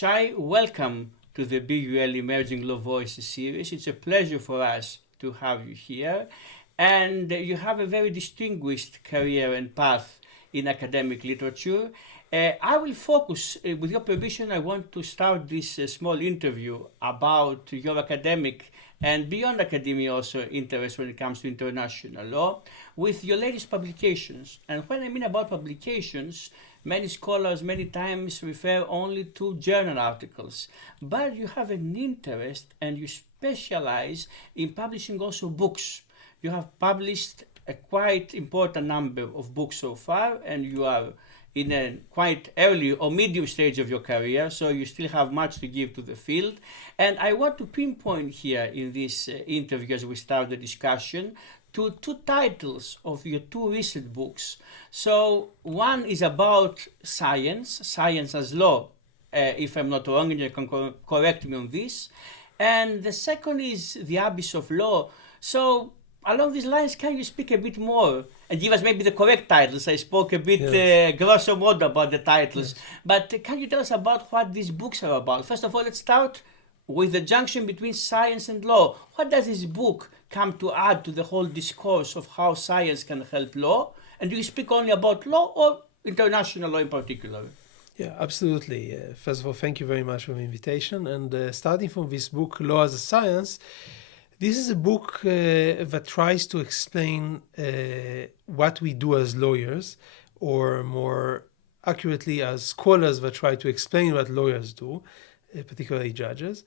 Shai, welcome to the BUL Emerging Law Voices series. It's a pleasure for us to have you here. And you have a very distinguished career and path in academic literature. I will focus, with your permission, I want to start this small interview about your academic and beyond academia also interest when it comes to international law with your latest publications. And when I mean about publications, many scholars many times refer only to journal articles, but you have an interest and you specialize in publishing also books. You have published a quite important number of books so far, and you are in a quite early or medium stage of your career, so you still have much to give to the field. And I want to pinpoint here in this interview as we start the discussion to two titles of your two recent books. So one is about science as law, if I'm not wrong, and you can correct me on this. And the second is The Abyss of Law. So along these lines, can you speak a bit more and give us maybe the correct titles? I spoke a bit grosso modo about the titles, but can you tell us about what these books are about? First of all, let's start with the junction between science and law. What does this book come to add to the whole discourse of how science can help law? And do you speak only about law or international law in particular? Yeah, absolutely. First of all, thank you very much for the invitation. And starting from this book, Law as a Science, this is a book that tries to explain what we do as lawyers, or more accurately as scholars that try to explain what lawyers do, particularly judges.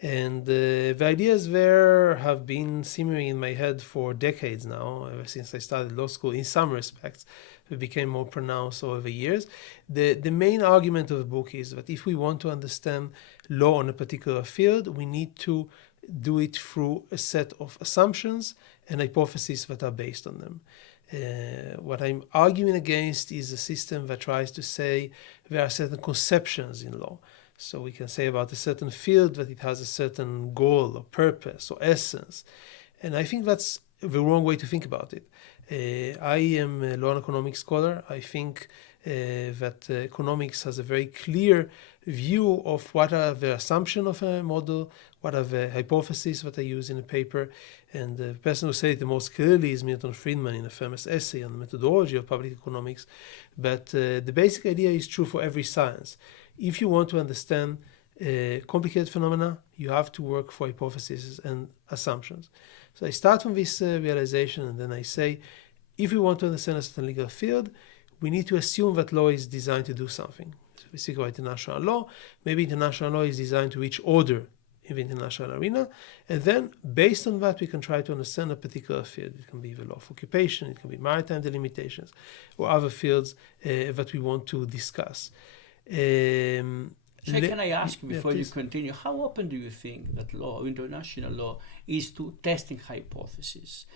And the ideas there have been simmering in my head for decades now, ever since I started law school. In some respects, it became more pronounced over the years. The main argument of the book is that if we want to understand law on a particular field, we need to do it through a set of assumptions and hypotheses that are based on them. What I'm arguing against is a system that tries to say there are certain conceptions in law. So we can say about a certain field that it has a certain goal or purpose or essence. And I think that's the wrong way to think about it. I am a law and economics scholar. I think that economics has a very clear view of what are the assumptions of a model, what are the hypotheses that I use in a paper. And the person who said it the most clearly is Milton Friedman in a famous essay on the methodology of public economics. But the basic idea is true for every science. If you want to understand complicated phenomena, you have to work for hypotheses and assumptions. So I start from this realization, and then I say, if we want to understand a certain legal field, we need to assume that law is designed to do something. So we speak about international law. Maybe international law is designed to reach order in the international arena. And then, based on that, we can try to understand a particular field. It can be the law of occupation, it can be maritime delimitations, or other fields that we want to discuss. Can I ask before you continue, how open do you think that law, international law, is to testing hypotheses?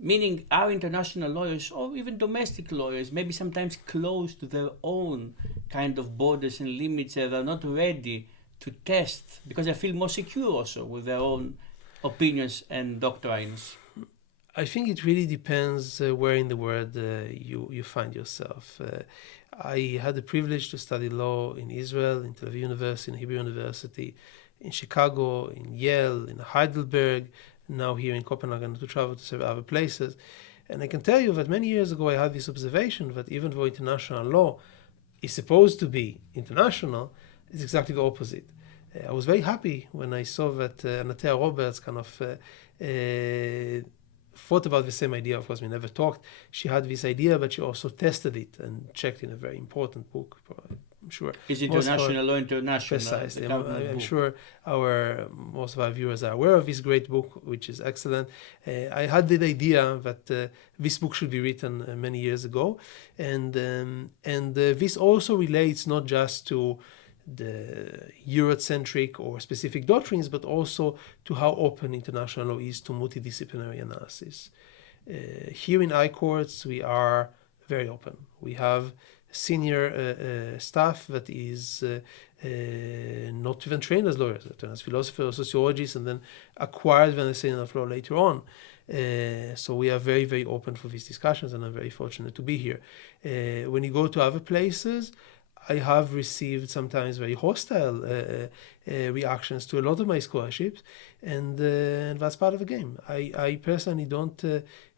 Meaning, our international lawyers, or even domestic lawyers, maybe sometimes close to their own kind of borders and limits, and they're not ready to test because they feel more secure also with their own opinions and doctrines. I think it really depends where in the world you find yourself. I had the privilege to study law in Israel, in Tel Aviv University, in Hebrew University, in Chicago, in Yale, in Heidelberg, now here in Copenhagen, to travel to several other places. And I can tell you that many years ago I had this observation that even though international law is supposed to be international, it's exactly the opposite. I was very happy when I saw that Anatea Roberts kind of thought about the same idea. Of course, we never talked. She had this idea, but she also tested it and checked in a very important book. I'm sure. Is international law international? Precisely. I'm sure most of our viewers are aware of this great book, which is excellent. I had the idea that this book should be written many years ago, and this also relates not just to the Eurocentric or specific doctrines, but also to how open international law is to multidisciplinary analysis. Here in iCourts, we are very open. We have senior staff that is not even trained as lawyers, as philosophers or sociologists, and then acquired the understanding of law later on. So we are very, very open for these discussions, and I'm very fortunate to be here. When you go to other places, I have received sometimes very hostile reactions to a lot of my scholarships, and that's part of the game. I personally don't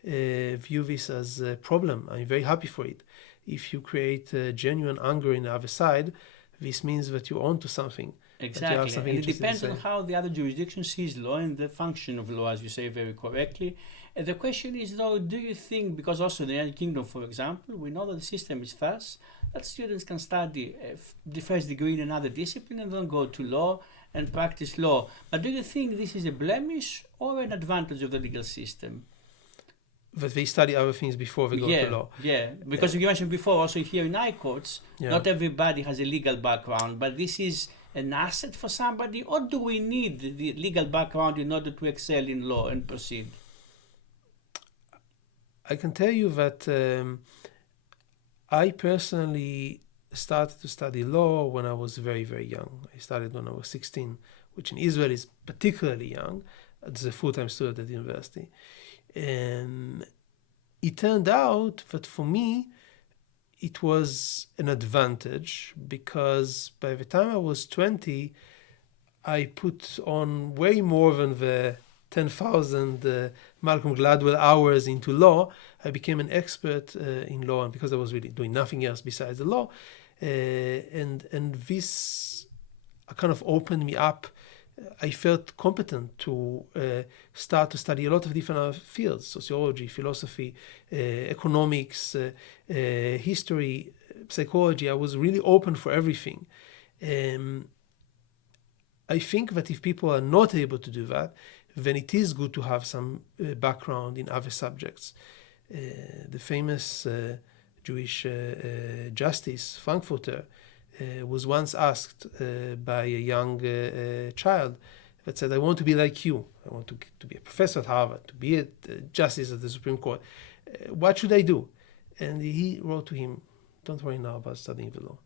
view this as a problem. I'm very happy for it. If you create genuine anger in the other side, this means that you're onto something. Exactly, and it depends on how the other jurisdiction sees law and the function of law, as you say very correctly. And the question is, though, do you think, because also in the United Kingdom, for example, we know that the system is fast, that students can study the first degree in another discipline and then go to law and practice law. But do you think this is a blemish or an advantage of the legal system? That they study other things before they go to law. Yeah, because you mentioned before, also here in high courts, not everybody has a legal background, but this is an asset for somebody, or do we need the legal background in order to excel in law and proceed? I can tell you that I personally started to study law when I was very, very young. I started when I was 16, which in Israel is particularly young, as a full-time student at the university. It turned out that for me, it was an advantage because by the time I was 20, I put on way more than the 10,000 Malcolm Gladwell hours into law. I became an expert in law, and because I was really doing nothing else besides the law, and this kind of opened me up. I felt competent to start to study a lot of different fields: sociology, philosophy, economics, history, psychology. I was really open for everything. I think that if people are not able to do that, then it is good to have some background in other subjects. The famous Jewish justice, Frankfurter, was once asked by a young child that said, I want to be like you. I want to be a professor at Harvard, to be a justice at the Supreme Court. What should I do? And he wrote to him, don't worry now about studying the law.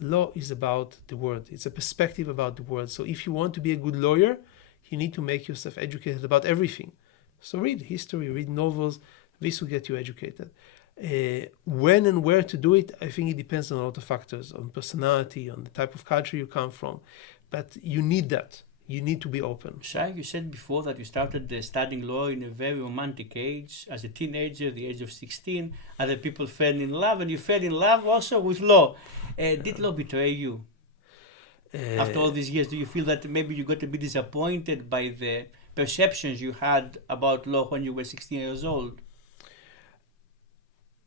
Law is about the world. It's a perspective about the world. So if you want to be a good lawyer, you need to make yourself educated about everything. So read history, read novels. This will get you educated. When and where to do it, I think it depends on a lot of factors, on personality, on the type of culture you come from. But you need that. You need to be open. Shai, you said before that you started studying law in a very romantic age, as a teenager, the age of 16. Other people fell in love, and you fell in love also with law. Did law betray you? After all these years, do you feel that maybe you got a bit disappointed by the perceptions you had about law when you were 16 years old?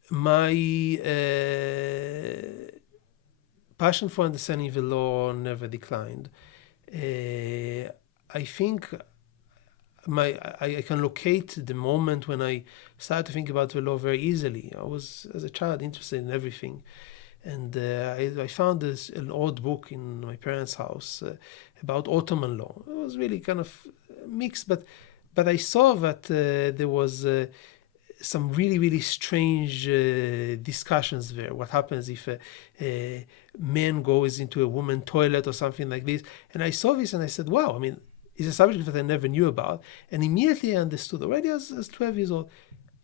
My passion for understanding the law never declined. I think I can locate the moment when I started to think about the law very easily. I was, as a child, interested in everything. And I found an old book in my parents' house about Ottoman law. It was really kind of mixed, but I saw that there was some really, really strange discussions there. What happens if a man goes into a woman's toilet or something like this? And I saw this and I said, wow, I mean, it's a subject that I never knew about. And immediately I understood, already as 12 years old,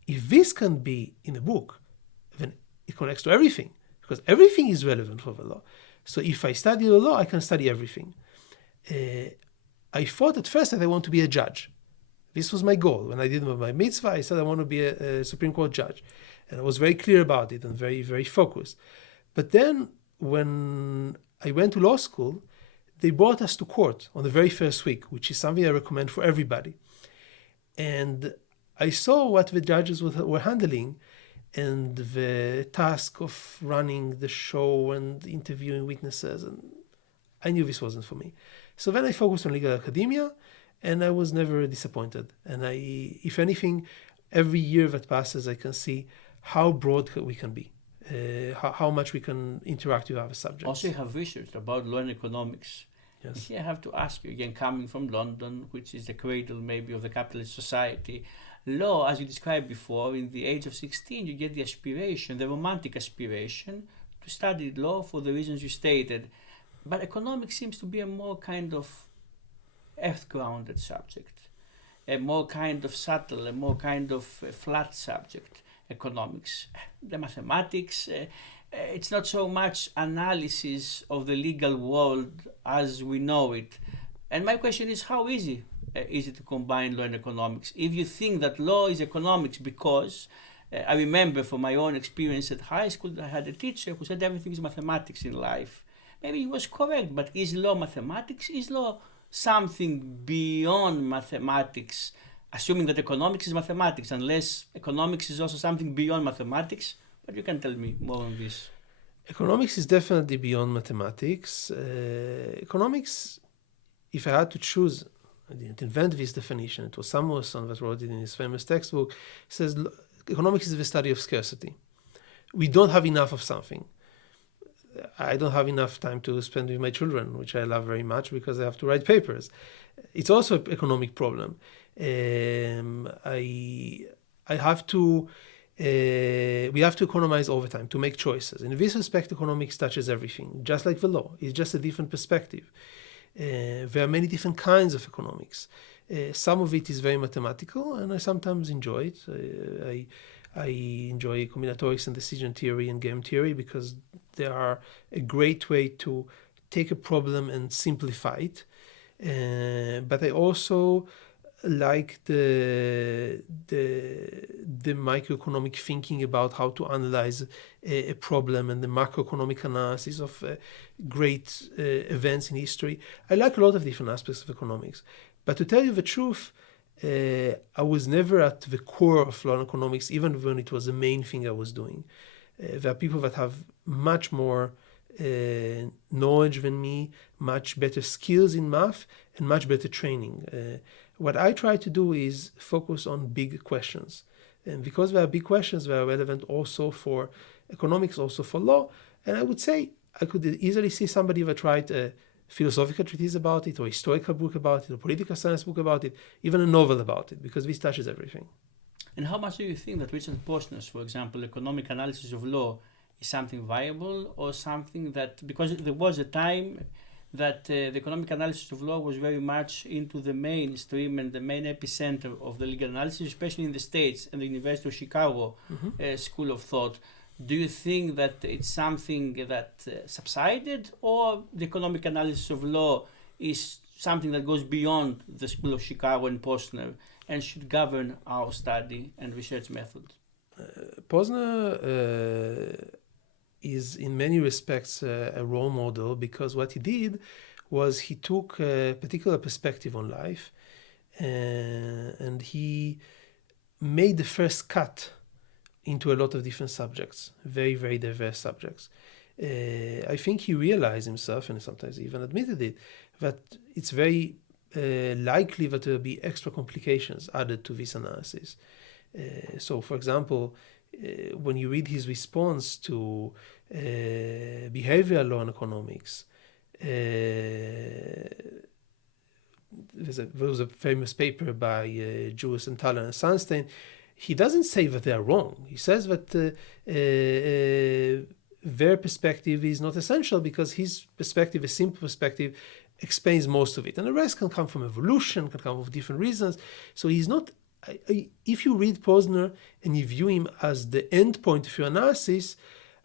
if this can be in a book, then it connects to everything, because everything is relevant for the law. So if I study the law, I can study everything. I thought at first that I want to be a judge. This was my goal. When I did my mitzvah, I said I want to be a Supreme Court judge. And I was very clear about it and very, very focused. But then when I went to law school, they brought us to court on the very first week, which is something I recommend for everybody. And I saw what the judges were handling, and the task of running the show and interviewing witnesses. And I knew this wasn't for me. So then I focused on legal academia, and I was never disappointed. And if anything, every year that passes, I can see how broad we can be, how much we can interact with other subjects. Also, you have researched about law and economics. Yes. Here I have to ask you, again, coming from London, which is the cradle maybe of the capitalist society, law, as you described before, in the age of 16, you get the aspiration, the romantic aspiration, to study law for the reasons you stated. But economics seems to be a more kind of earth-grounded subject, a more kind of subtle, a more kind of flat subject, economics. The mathematics, it's not so much analysis of the legal world as we know it. And my question is, how easy is it to combine law and economics? If you think that law is economics, because I remember from my own experience at high school, I had a teacher who said everything is mathematics in life. Maybe he was correct, but is law mathematics? Is law something beyond mathematics? Assuming that economics is mathematics, unless economics is also something beyond mathematics. But you can tell me more on this. Economics is definitely beyond mathematics. Economics, if I had to choose, I didn't invent this definition. It was Samuelson that wrote it in his famous textbook. He says economics is the study of scarcity. We don't have enough of something. I don't have enough time to spend with my children, which I love very much because I have to write papers. It's also an economic problem. I have to. We have to economize overtime to make choices. In this respect, economics touches everything, just like the law. It's just a different perspective. There are many different kinds of economics. Some of it is very mathematical, and I sometimes enjoy it. I enjoy combinatorics and decision theory and game theory because they are a great way to take a problem and simplify it. But I also like the microeconomic thinking about how to analyze a problem and the macroeconomic analysis of great events in history. I like a lot of different aspects of economics. But to tell you the truth, I was never at the core of law and economics, even when it was the main thing I was doing. There are people that have much more knowledge than me, much better skills in math, and much better training. What I try to do is focus on big questions. And because there are big questions, they are relevant also for economics, also for law. And I would say I could easily see somebody that write a philosophical treatise about it, or a historical book about it, or political science book about it, even a novel about it, because this touches everything. And how much do you think that Richard Posner's, for example, economic analysis of law is something viable, or something that, because there was a time that the economic analysis of law was very much into the mainstream and the main epicenter of the legal analysis, especially in the States and the University of Chicago school of thought. Do you think that it's something that subsided, or the economic analysis of law is something that goes beyond the school of Chicago and Posner and should govern our study and research methods? Posner is in many respects a role model, because what he did was he took a particular perspective on life and he made the first cut into a lot of different subjects, very, very diverse subjects. I think he realized himself, and sometimes even admitted it, that it's very likely that there will be extra complications added to this analysis. So, for example, when you read his response to behavioral law and economics, there was a famous paper by Jewis and Thaler and Sunstein. He doesn't say that they are wrong. He says that their perspective is not essential, because his perspective, a simple perspective, explains most of it. And the rest can come from evolution, can come from different reasons. So he's not... if you read Posner and you view him as the end point of your analysis,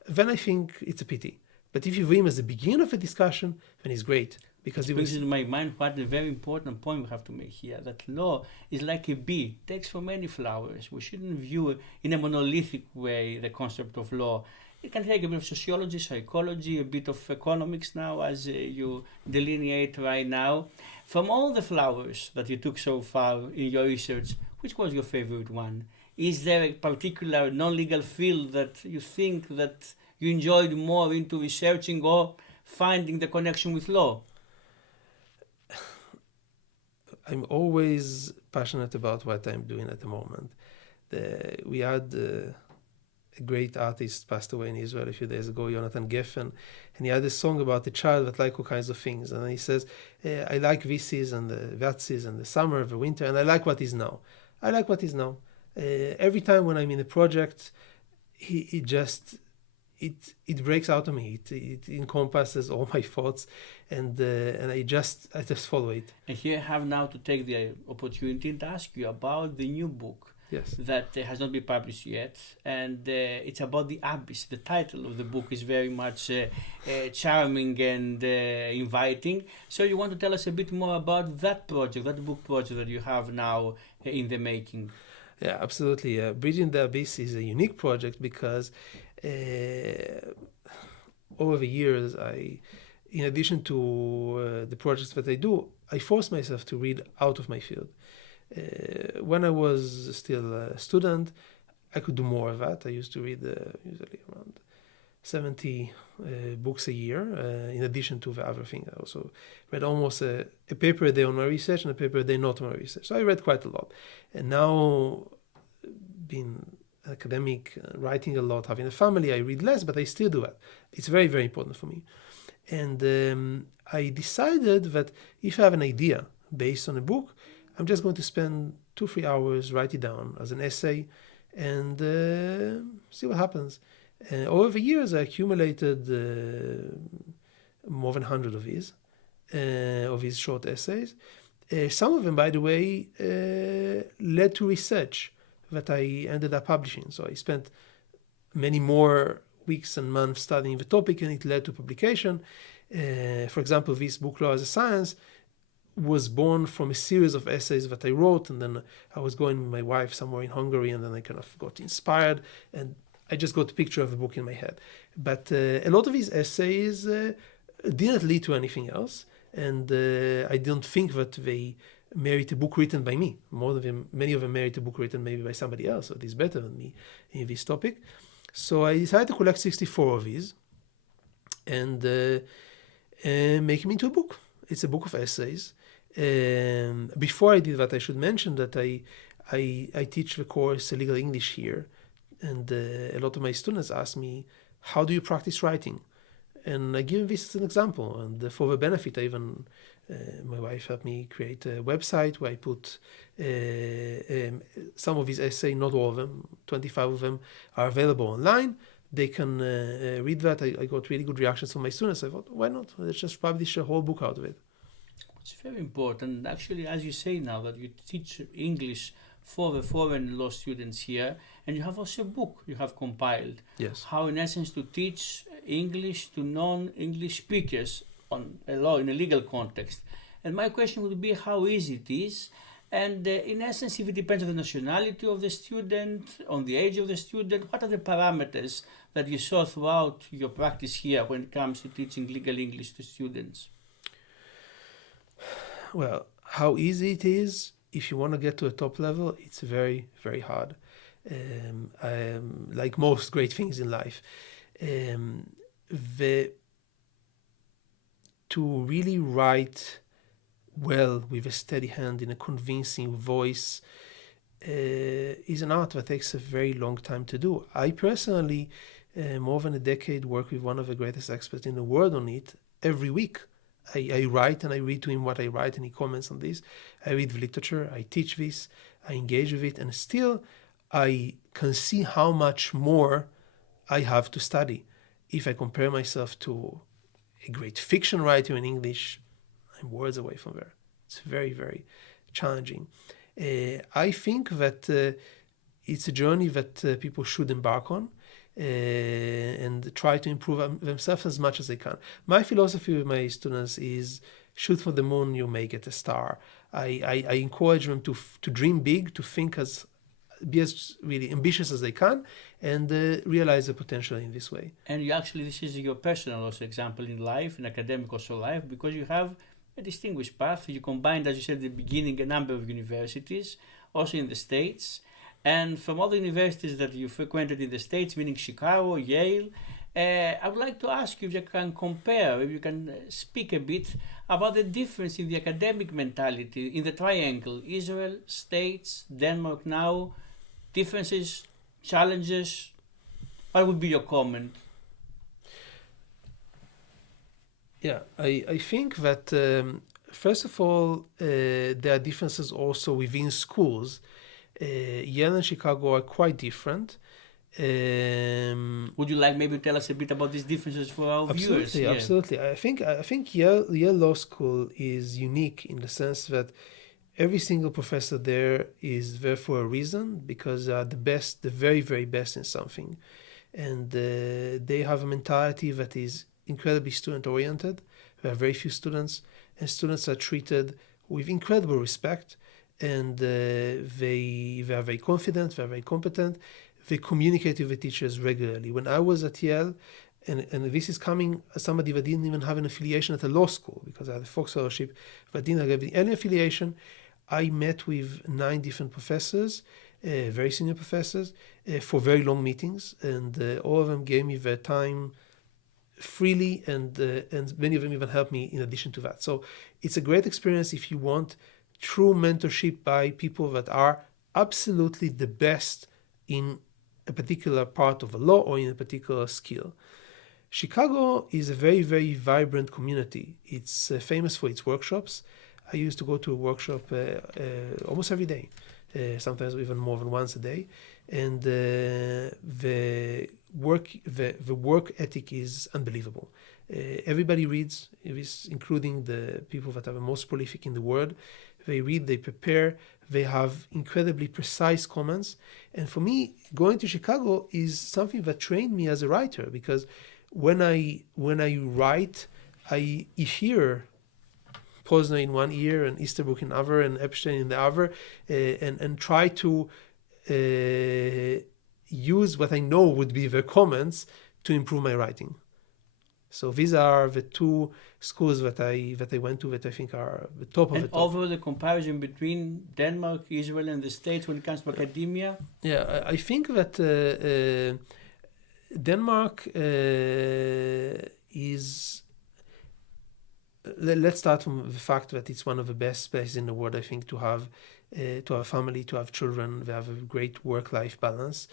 then I think it's a pity. But if you view him as the beginning of a discussion, then he's great. Because it brings in my mind what a very important point we have to make here, that law is like a bee, takes from many flowers. We shouldn't view in a monolithic way the concept of law. It can take a bit of sociology, psychology, a bit of economics now, as you delineate right now. From all the flowers that you took so far in your research, which was your favorite one? Is there a particular non-legal field that you think that you enjoyed more into researching or finding the connection with law? I'm always passionate about what I'm doing at the moment. We had a great artist passed away in Israel a few days ago, Jonathan Geffen, and he had a song about a child that liked all kinds of things. And he says, I like this season, that season, the summer, the winter, and I like what is now. I like what is now. Every time when I'm in a project, it breaks out of me. It encompasses all my thoughts, and I just follow it. And here I have now to take the opportunity to ask you about the new book. Yes. that has not been published yet, and it's about the abyss. The title of the book is very much charming and inviting. So you want to tell us a bit more about that project, that book project that you have now in the making? Yeah, absolutely. Bridging the Abyss is a unique project because over the years, in addition to the projects that I do, I force myself to read out of my field. When I was still a student, I could do more of that. I used to read usually around 70 books a year, in addition to the other thing. I also read almost a paper a day on my research and a paper a day not on my research. So I read quite a lot. And now, being an academic, writing a lot, having a family, I read less, but I still do that. It's very, very important for me. And I decided that if I have an idea based on a book, I'm just going to spend 2-3 hours, write it down as an essay, and see what happens. Over the years, I accumulated more than 100 of these short essays. Some of them, by the way, led to research that I ended up publishing. So I spent many more weeks and months studying the topic, and it led to publication. For example, this book, Law as a Science, was born from a series of essays that I wrote, and then I was going with my wife somewhere in Hungary, and then I kind of got inspired, and I just got a picture of the book in my head. But a lot of these essays didn't lead to anything else, and I don't think that they merit a book written by me. Many of them merit a book written maybe by somebody else that is better than me in this topic. So I decided to collect 64 of these and make them into a book. It's a book of essays. Before I did that, I should mention that I teach the course Legal English here, and a lot of my students ask me, how do you practice writing? And I give this as an example, and for the benefit, my wife helped me create a website where I put some of these essays, not all of them, 25 of them are available online. They can read that. I got really good reactions from my students. I thought, why not? Let's just publish a whole book out of it. It's very important. Actually, as you say now, that you teach English for the foreign law students here, and you have also a book you have compiled. Yes. How, in essence, to teach English to non-English speakers on a law in a legal context. And my question would be how easy it is, and in essence, if it depends on the nationality of the student, on the age of the student, what are the parameters that you saw throughout your practice here when it comes to teaching legal English to students? Well, how easy it is, if you want to get to a top level, it's very, very hard. Like most great things in life, to really write well with a steady hand in a convincing voice is an art that takes a very long time to do. I personally, more than a decade, work with one of the greatest experts in the world on it every week. I write and I read to him what I write, and he comments on this. I read the literature, I teach this, I engage with it, and still I can see how much more I have to study. If I compare myself to a great fiction writer in English, I'm worlds away from there. It's very, very challenging. I think that it's a journey that people should embark on. And try to improve themselves as much as they can. My philosophy with my students is shoot for the moon, you may get a star. I encourage them to dream big, to be as really ambitious as they can, and realize the potential in this way. And this is your personal also example in life, in academic also life, because you have a distinguished path. You combined, as you said at the beginning, a number of universities, also in the States. And from all the universities that you frequented in the States, meaning Chicago, Yale, I would like to ask you if you can compare, if you can speak a bit about the difference in the academic mentality in the triangle, Israel, States, Denmark now, differences, challenges. What would be your comment? Yeah, I think that, first of all, there are differences also within schools. Yale and Chicago are quite different. Would you like maybe tell us a bit about these differences for our viewers? Absolutely. I think Yale Law School is unique in the sense that every single professor there is there for a reason, because they are the best, the very, very best in something. And they have a mentality that is incredibly student-oriented. There are very few students, and students are treated with incredible respect, and they are very confident, they're very competent, they communicate with the teachers regularly. When I was at Yale, and this is coming as somebody that didn't even have an affiliation at a law school, because I had a Fox Fellowship, but didn't have any affiliation, I met with 9 different professors, very senior professors, for very long meetings, and all of them gave me their time freely, and many of them even helped me in addition to that. So it's a great experience if you want true mentorship by people that are absolutely the best in a particular part of the law or in a particular skill. Chicago is a very, very vibrant community. It's famous for its workshops. I used to go to a workshop almost every day, sometimes even more than once a day. And the work ethic is unbelievable. Everybody reads, including the people that are the most prolific in the world. They read, they prepare, they have incredibly precise comments. And for me, going to Chicago is something that trained me as a writer, because when I write, I hear Posner in one ear and Easterbrook in the other and Epstein in the other, and try to use what I know would be their comments to improve my writing. So these are the 2 schools that I went to that I think are the top of the top. And overall, the comparison between Denmark, Israel, and the States when it comes to academia? Yeah, I think that Denmark is... Let's start from the fact that it's one of the best places in the world, I think, to have a family, to have children. They have a great work-life balance.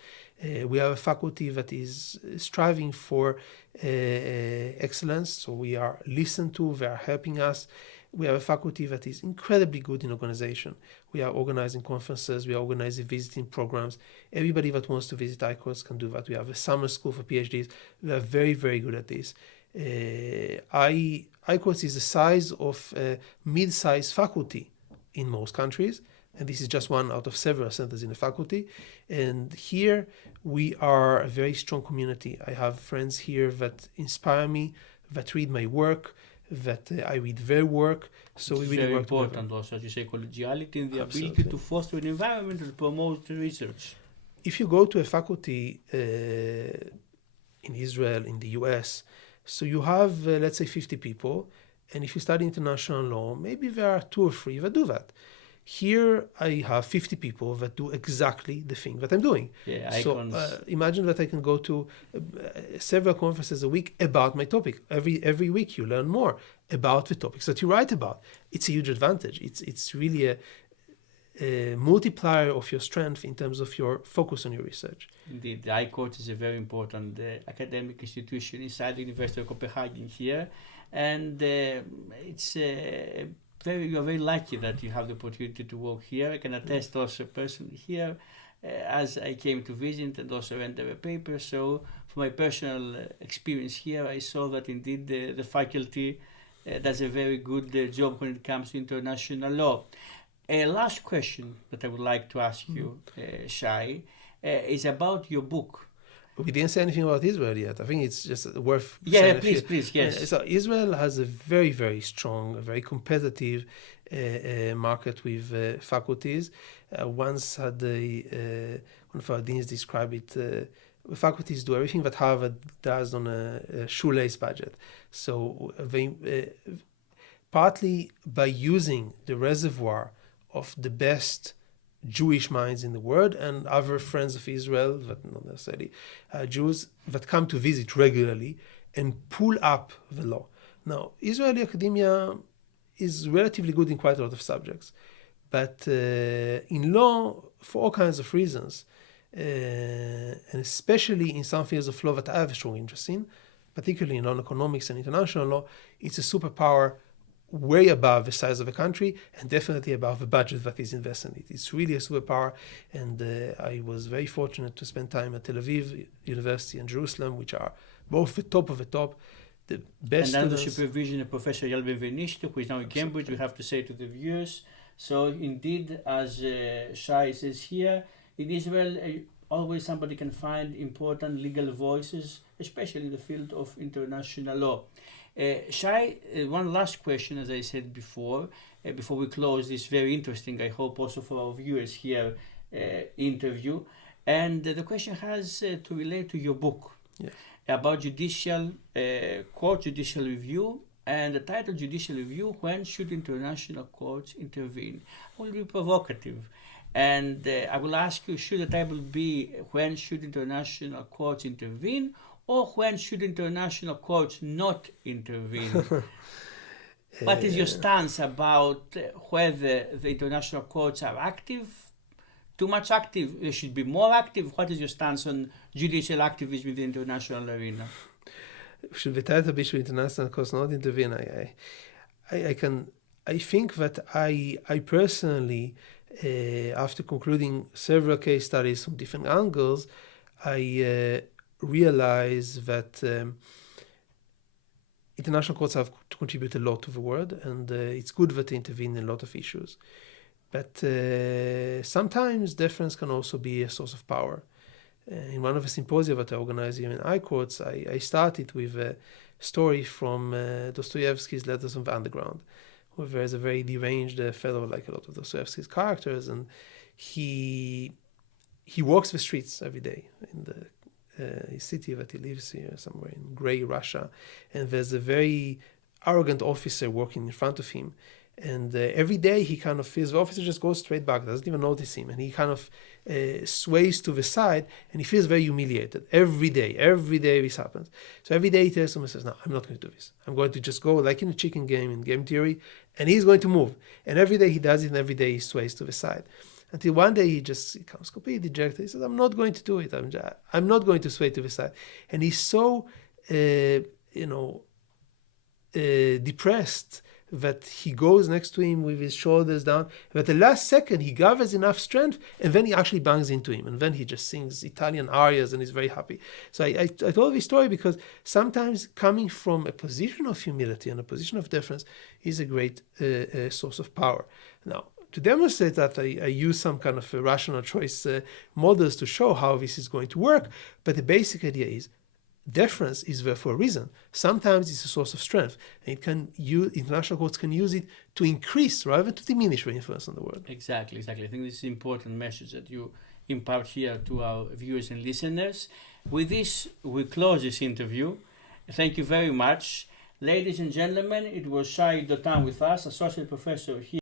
We have a faculty that is striving for excellence, so we are listened to, they are helping us. We have a faculty that is incredibly good in organization. We are organizing conferences, we are organizing visiting programs. Everybody that wants to visit ICOS can do that. We have a summer school for PhDs. We are very, very good at this. ICOS is the size of a mid-sized faculty in most countries, and this is just one out of several centers in the faculty. And here we are a very strong community. I have friends here that inspire me, that read my work, that I read their work. So we really work together. Very important also, as you say, collegiality and the Absolutely. ability to foster an environment to promote research. If you go to a faculty in Israel, in the US, so you have, let's say, 50 people, and if you study international law, maybe there are 2 or 3 that do that. Here, I have 50 people that do exactly the thing that I'm doing. Yeah, so imagine that I can go to several conferences a week about my topic. Every week you learn more about the topics that you write about. It's a huge advantage. It's really a multiplier of your strength in terms of your focus on your research. Indeed, the ICOT is a very important academic institution inside the University of Copenhagen here, and it's you are very lucky that you have the opportunity to work here. I can attest also personally here, as I came to visit and also render a paper. So, from my personal experience here, I saw that indeed the faculty does a very good job when it comes to international law. A last question that I would like to ask you, Shai, is about your book. We didn't say anything about Israel yet. I think it's just worth saying. Yeah, please, yes. So Israel has a very, very strong, very competitive market with faculties. Once had one of our deans describe it, faculties do everything that Harvard does on a shoelace budget. So they, partly by using the reservoir of the best Jewish minds in the world and other friends of Israel, that not necessarily Jews, that come to visit regularly and pull up the law. Now, Israeli academia is relatively good in quite a lot of subjects, but in law, for all kinds of reasons, and especially in some fields of law that I have a strong interest in, particularly in non-economics and international law, it's a superpower way above the size of a country and definitely above the budget that is invested in it. It's really a superpower, and I was very fortunate to spend time at Tel Aviv University and Jerusalem, which are both the top of the top. the best and under students. supervision of Professor Yel Benveniste, who is now in Cambridge, we have to say to the viewers. So indeed, as Shai says here, in Israel, always somebody can find important legal voices, especially in the field of international law. Shai, one last question, as I said before we close this very interesting, I hope also for our viewers here, interview. And the question has to relate to your book. Yes. About judicial court judicial review, and the title Judicial Review: When Should International Courts Intervene? I will be provocative, and I will ask you, should the title be When Should International Courts Intervene, or When Should International Courts Not Intervene? What is your stance about whether the international courts are active, too much active, they should be more active? What is your stance on judicial activism in the international arena? Should the title be Should International Courts Not Intervene? I think that I personally, after concluding several case studies from different angles, I realize that international courts have to contribute a lot to the world, and it's good that they intervene in a lot of issues. But sometimes deference can also be a source of power. In one of the symposia that I organized here in iCourts, I started with a story from Dostoevsky's Letters from the Underground, where there is a very deranged fellow, like a lot of Dostoevsky's characters, and he walks the streets every day in the city that he lives here, somewhere in grey Russia, and there's a very arrogant officer working in front of him. And every day he kind of feels the officer just goes straight back, doesn't even notice him, and he kind of sways to the side, and he feels very humiliated every day this happens. So every day he tells him, he says, no, I'm not going to do this. I'm going to just go like in a chicken game, in game theory, and he's going to move. And every day he does it, and every day he sways to the side. Until one day he becomes completely dejected. He says, I'm not going to do it. I'm not going to sway to the side. And he's so, depressed that he goes next to him with his shoulders down. But at the last second, he gathers enough strength, and then he actually bangs into him. And then he just sings Italian arias and is very happy. So I told this story because sometimes coming from a position of humility and a position of deference is a great source of power. Now, to demonstrate that, I use some kind of rational choice models to show how this is going to work. But the basic idea is deference is there for a reason. Sometimes it's a source of strength, and international courts can use it to increase rather than to diminish their influence on the world. Exactly. I think this is an important message that you impart here to our viewers and listeners. With this, we close this interview. Thank you very much. Ladies and gentlemen, it was Shai Dothan with us, Associate Professor here